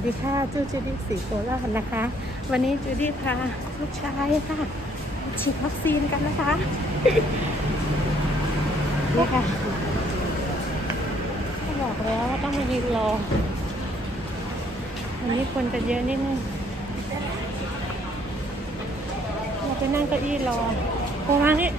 สดีค่ะจูจูดี้สีโคราชนะคะ วันนี้จูดี้พาลูกชายค่ะฉีดวัคซีนกันนะคะนี่ค่ะก็บอกแล้วว่าต้องมายืนรอวันนี้คนจะเยอะนิดนึงเราไปนั่งเก้าอี้รอโอ้มานี่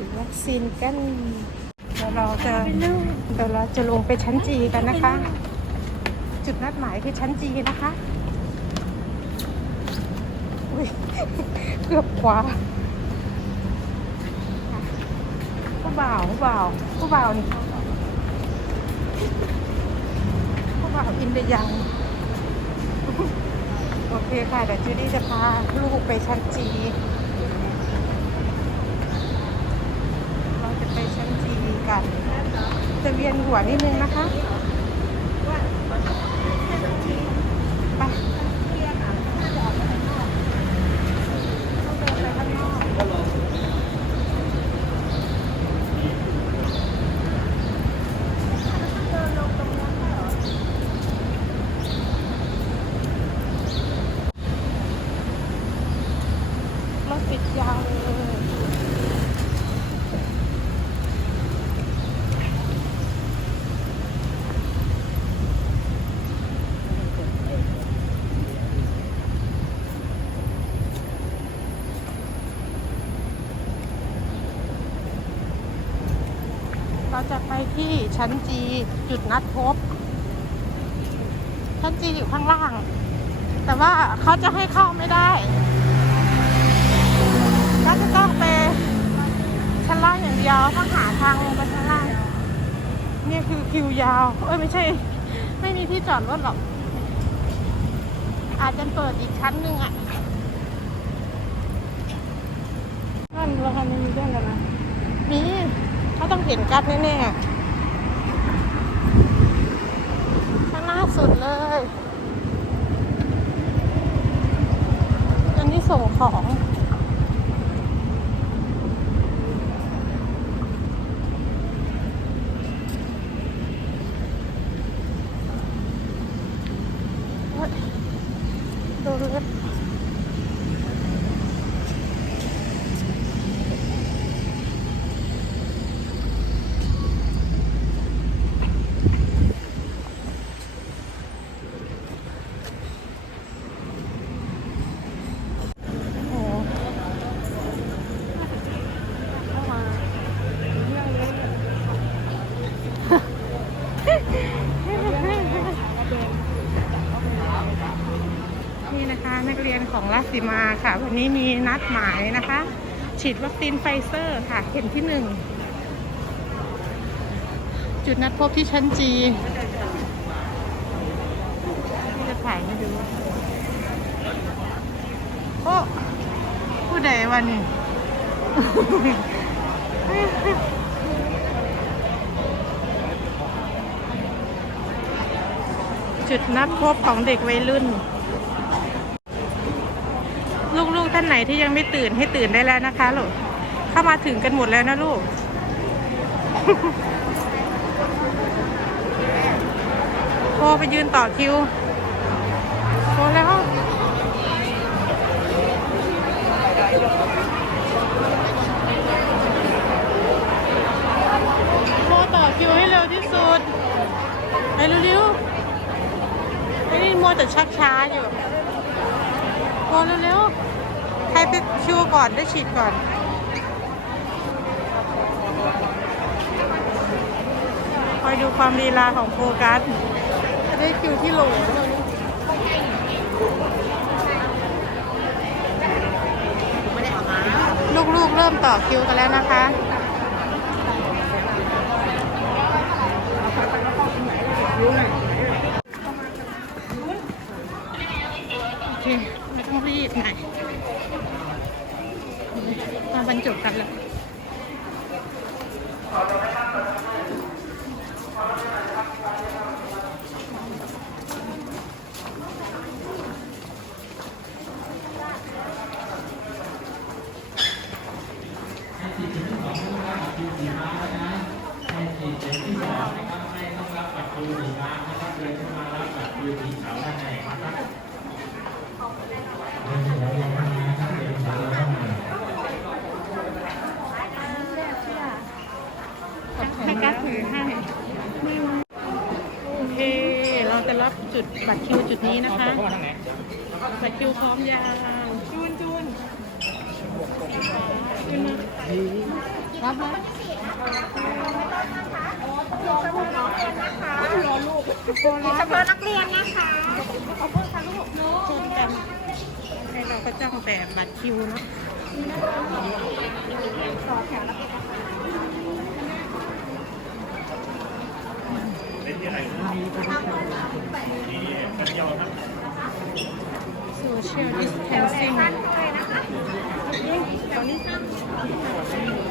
ฉีดวัคซีนกันเดี๋ยวเราจะเดี๋ยวเราจะลงไปชั้นจีกันนะคะ จุดนัดหมายคือชั้นจีนะคะอุ๊ยเกือบขวาผู้บ่าวผู้บ่าวผู้บ่าวนี่ผู้บ่าวอินเดียยังโอเคค่ะเดี๋ยวจูดี้จะพาลูกไปชั้นจี เราจะไปชั้นจีกัน จะเวียนหัวนิดนึงนะคะ ไปต้องเดินไปข้างนอกรถติดยาวเลย เราจะไปที่ชั้นจีจุดนัดพบ ชั้นจีอยู่ข้างล่าง แต่ว่าเขาจะให้เข้าไม่ได้ก็จะต้องไปชั้นล่างอย่างเดียวต้องหาทางลงไปชั้นล่างเนี่ยคือคิวยาว เอ้ยไม่ใช่ ไม่มีที่จอดรถหรอก อาจจะเปิดอีกชั้นหนึ่งอะนั่นเราทำมีเรื่องกันนะ ต้องเห็นกันแน่ๆข้างล่าสุดเลย อันนี้ส่งของ โอ๊ยโดนเล็บ โอ้โห เข้ามาเรื่องนี้ นี่นะคะนักเรียนของราสีมาค่ะ วันนี้มีนัดหมายนะคะ ฉีดวัคซีนไฟเซอร์ค่ะ เข็มที่หนึ่ง จุดนัดพบที่ชั้นจีจะถ่ายให้ดู โอ้ผู้ใดวันนี้จุดนัดพบของเด็กวัยรุ่น ลูกๆท่านไหนที่ยังไม่ตื่นให้ตื่นได้แล้วนะคะลูกเข้ามาถึงกันหมดแล้วนะลูกโทรไปยืนต่อคิวโทรแล้วโทรต่อคิวให้เร็วที่สุดไปเร็วๆไม่ได้มัวแต่ชักช้าอยู่ โทรเร็วๆ ใครไปคิวก่อนได้ฉีดก่อนคอยดูความลีลาของโฟกัสจะได้คิวที่หลลูกๆเริ่มต่อคิวกันแล้วนะคะโอเค ไม่ต้องรีบหน่อย มาบรรจุกันแล้ว ให้กัสถือให้โอเค เราจะรับจุดบัตรคิวจุดนี้นะคะ บัตรคิวพร้อมยางจูนจูนจูนมารับแล้ว รอลูกเฉพาะนักเรียนนะคะชนกันให้เราก็จ้องแต่บัตรคิวเนาะโซเชียลดิสแทนซิ่งโอ้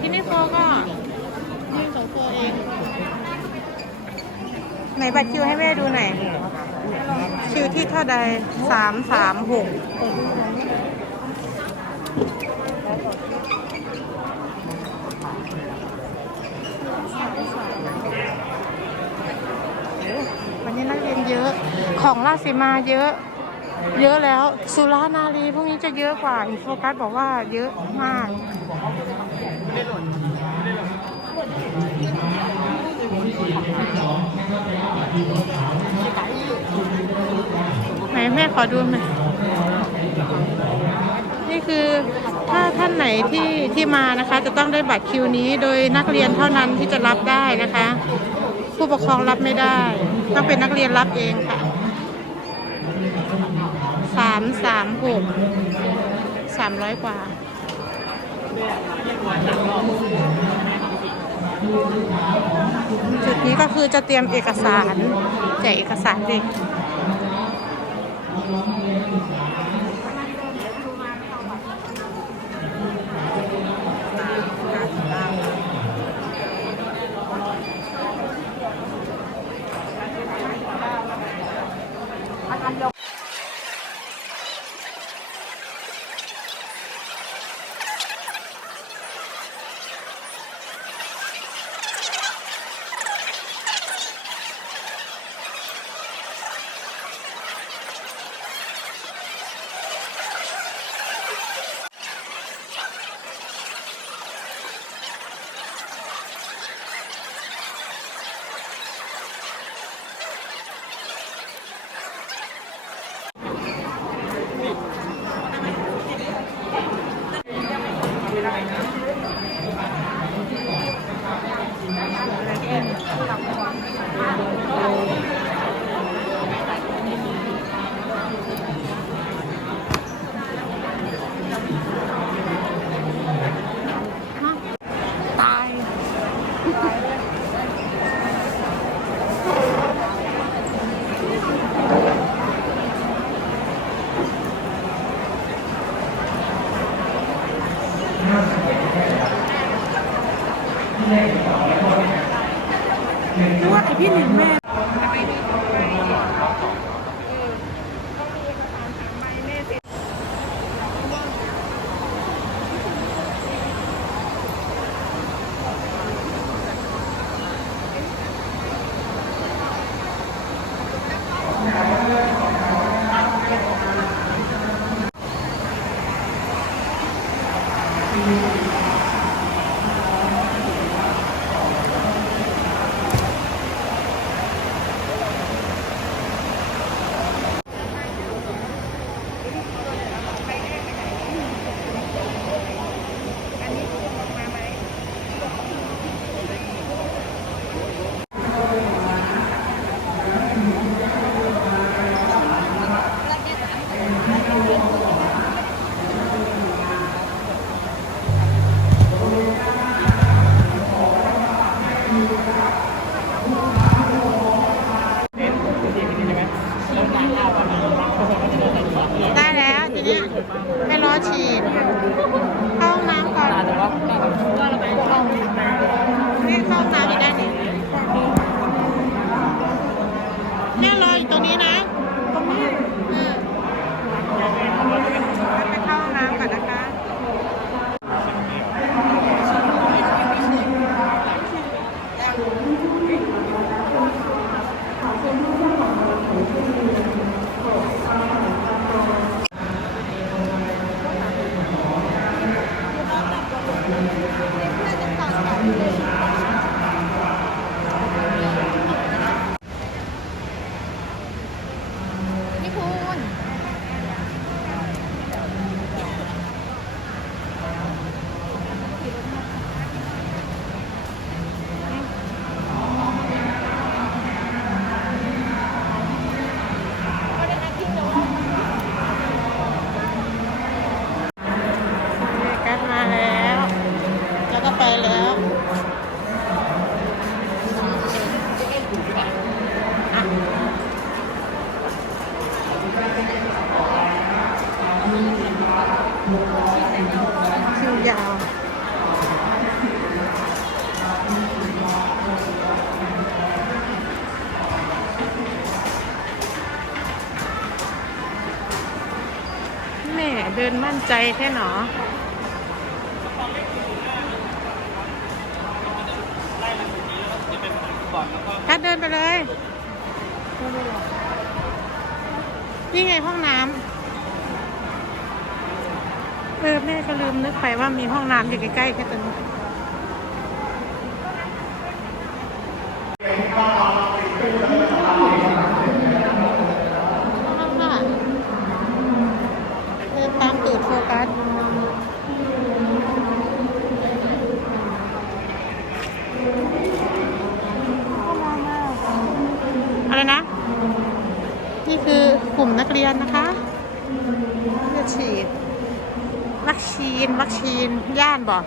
ที่นี่พอก็ยืนสองตัวเอง ไหนบัตรคิวให้แม่ดูหน่อยคิวที่เท่าใดสามสามหกวันนี้นักเรียนเยอะ ของราชสีมาเยอะ เยอะแล้ว สุรานารีพวกนี้จะเยอะกว่าอินโฟกัสบอกว่าเยอะมากไหนแม่ขอดูหน่อยนี่คือถ้าท่านไหนที่ที่มานะคะ จะต้องได้บัตรคิวนี้โดยนักเรียนเท่านั้นที่จะรับได้นะคะ ผู้ปกครองรับไม่ได้ ต้องเป็นนักเรียนรับเองค่ะ สามสามหกสามร้อยกว่าจุดนี้ก็คือจะเตรียมเอกสารแจกเอกสารเด็ก ใจแค่หนอถ้าเดินไปเลย นี่ไงห้องน้ำเออแม่ก็ลืมนึกไปว่ามีห้องน้ำอยู่ใกล้ๆแค่ตรงนี้เดินตามตูดโฟกัส อะไรนะ นี่คือกลุ่มนักเรียนนะคะ จะฉีด วัคซีน วัคซีน ย่านบอก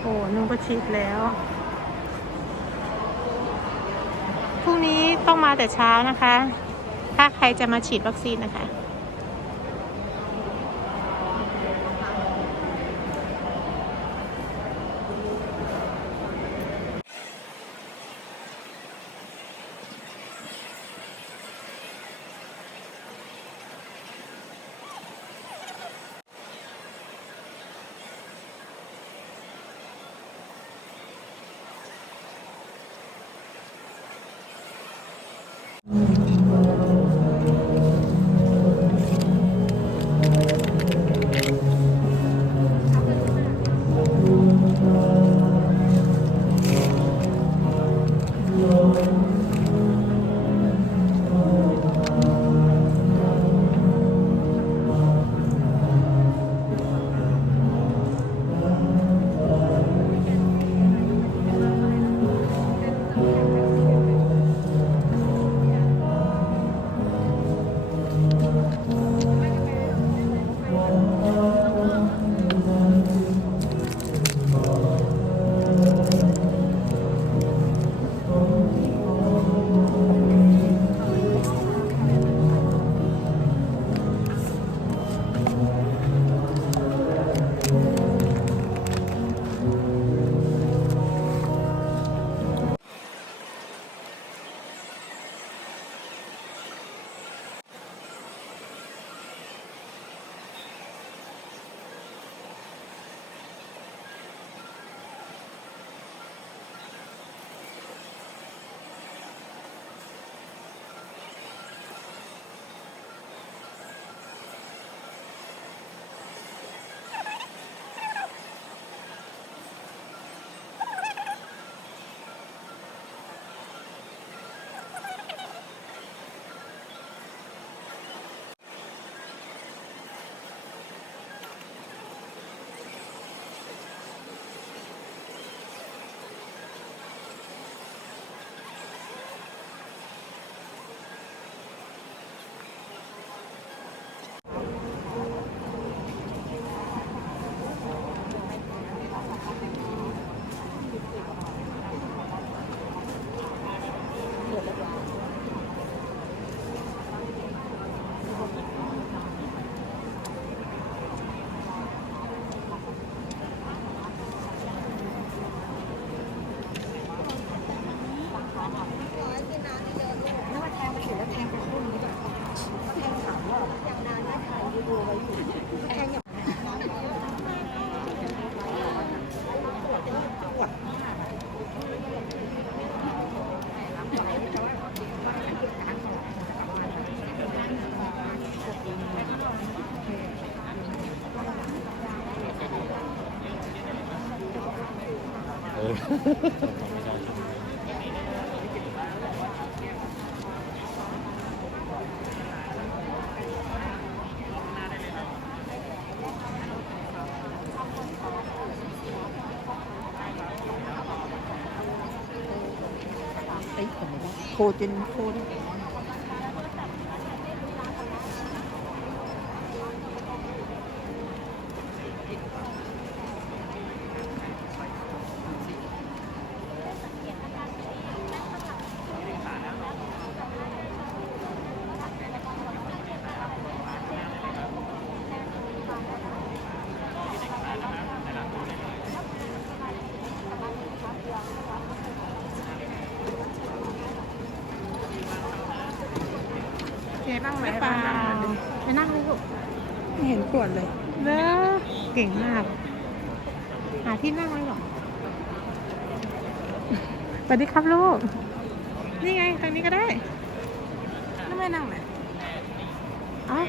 โอ้นึกว่าฉีดแล้ว พรุ่งนี้ต้องมา แต่เช้านะคะ ถ้าใครจะมาฉีดวัคซีนนะคะ โคจินโค นั่งไหมเปล่าไปนั่งเลยลูกไม่เห็นปวดเลยเด้อเก่งมาก หาที่นั่งไว้หรอสวัสดีครับลูก นี่ไงทางนี้ก็ได้แล้วแม่นั่งไหนเอ้า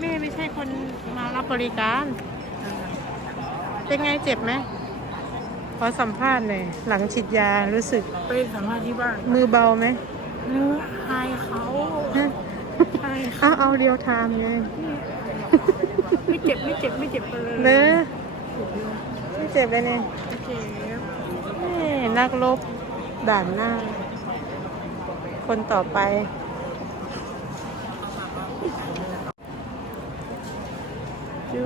แม่ไม่ใช่คนมารับบริการ เป็นไงเจ็บไหมขอสัมภาษณ์หน่อยหลังฉีดยารู้สึกไปสัมภาษณ์ที่บ้านมือเบาไหมเนื้ออายเขาฮะอาย เอาเอาเรียวไทม์ไงไม่เจ็บไม่เจ็บไม่เจ็บไปเลยเนอะไม่เจ็บเลยเนี่ยโอเคนี่นักรบด่านหน้า คนต่อไป จู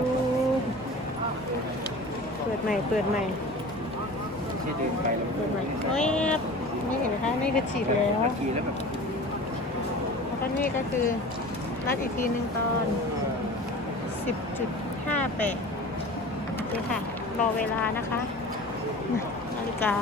เปิดใหม่ เปิดใหม่ที่เดินไปแล้วเปิดใหม่เฮ้ยนี่เห็นไหมคะนี่คือฉีดแล้วขี่แล้วแบบแล้วก็นี่ก็คือ นัดอีกทีหนึ่งตอน 10.58นี่ค่ะ รอเวลานะคะ นาฬิกา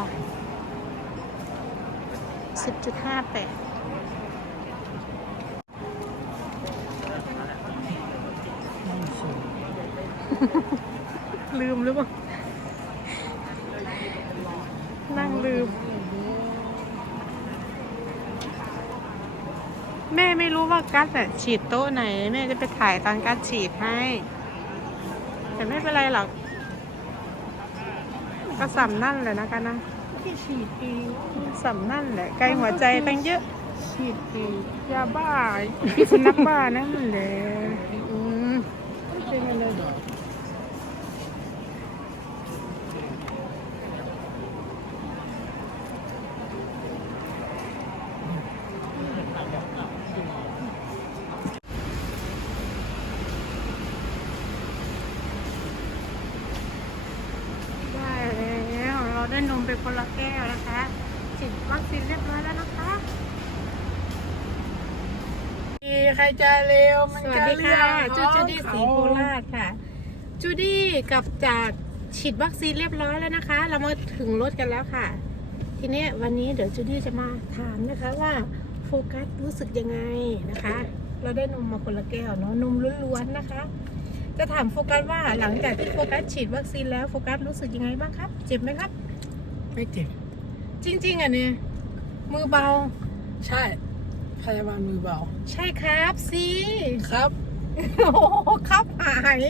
10.58ลืมหรือเปล่า นั่งลืม แม่ไม่รู้ ว่ากัสอะฉีดโต๊ะไหนแม่จะไปถ่ายตอนกัสฉีดให้ แต่ไม่เป็นไรหรอกก็สำนั่นแหละนะกันนะที่ฉีดเองสำนั่นแหละใกล้หัวใจตั้งเยอะฉีดเองยาบ้าพิษสุนัขบ้านั่นแหละ อืม เป็นอะไรดอก ได้แล้ว เรา ได้นมไปคนละแก้วนะคะฉีดวัคซีนเรียบร้อยแล้วนะคะใครจะเร็วมันสวัสจะดีค่ะเรื่จูองจูดี้สีโคราชค่ะ จูดี้กลับจากฉีดวัคซีนเรียบร้อยแล้วนะคะ เรามาถึงรถกันแล้วค่ะ ทีนี้วันนี้เดี๋ยวจูดี้จะมาถามนะคะว่าโฟกัสรู้สึกยังไงนะคะ เราได้นมมาคนละแก้วเนาะนมล้วนๆนะคะ จะถามโฟกัสว่าหลังจากที่โฟกัสฉีดวัคซีนแล้วโฟกัสรู้สึกยังไงบ้างครับ เจ็บไหมครับ ไม่เจ็บ จริง ๆอะเนี่ย มือเบา ใช่ พยาบาลมือเบา ใช่ครับสิครับ โอ้โหครับหาย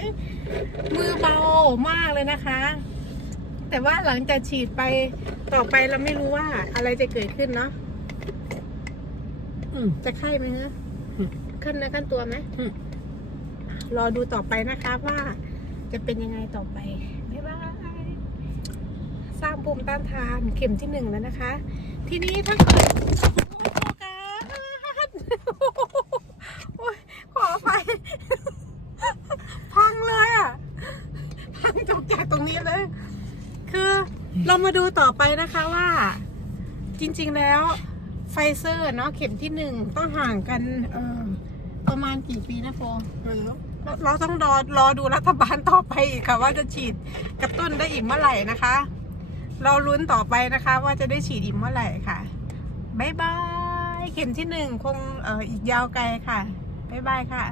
มือเบามากเลยนะคะ แต่ว่าหลังจากฉีดไปต่อไปเราไม่รู้ว่าอะไรจะเกิดขึ้นเนาะอืมจะไข้ไหมฮะอืมขึ้นนะขั้นตัวไหมอืมรอดูต่อไปนะคะว่าจะเป็นยังไงต่อไปบ๊ายบายส ร้างภูมิต้านทานเข็มที่หนึ่งแล้วนะคะ ทีนี้ถ้าเกิดโฟกัสโอ้ยขอไปพังเลยอะ พังจบจากตรงนี้เลย คือเรามาดูต่อไปนะคะว่า จริงๆแล้วไฟเซอร์เนาะเข็มที่หนึ่งต้องห่างกันเออประมาณกี่ปีนะโฟไม่รู้เราเราต้องรอรอดูรัฐบาลต่อไปอีกค่ะ ว่าจะฉีดกระตุ้นได้อีกเมื่อไหร่นะคะ เราลุ้นต่อไปนะคะ ว่าจะได้ฉีดอีกเมื่อไหร่ค่ะบายบาย เข็มที่หนึ่งคงเอออีกยาวไกลค่ะบายบายค่ะ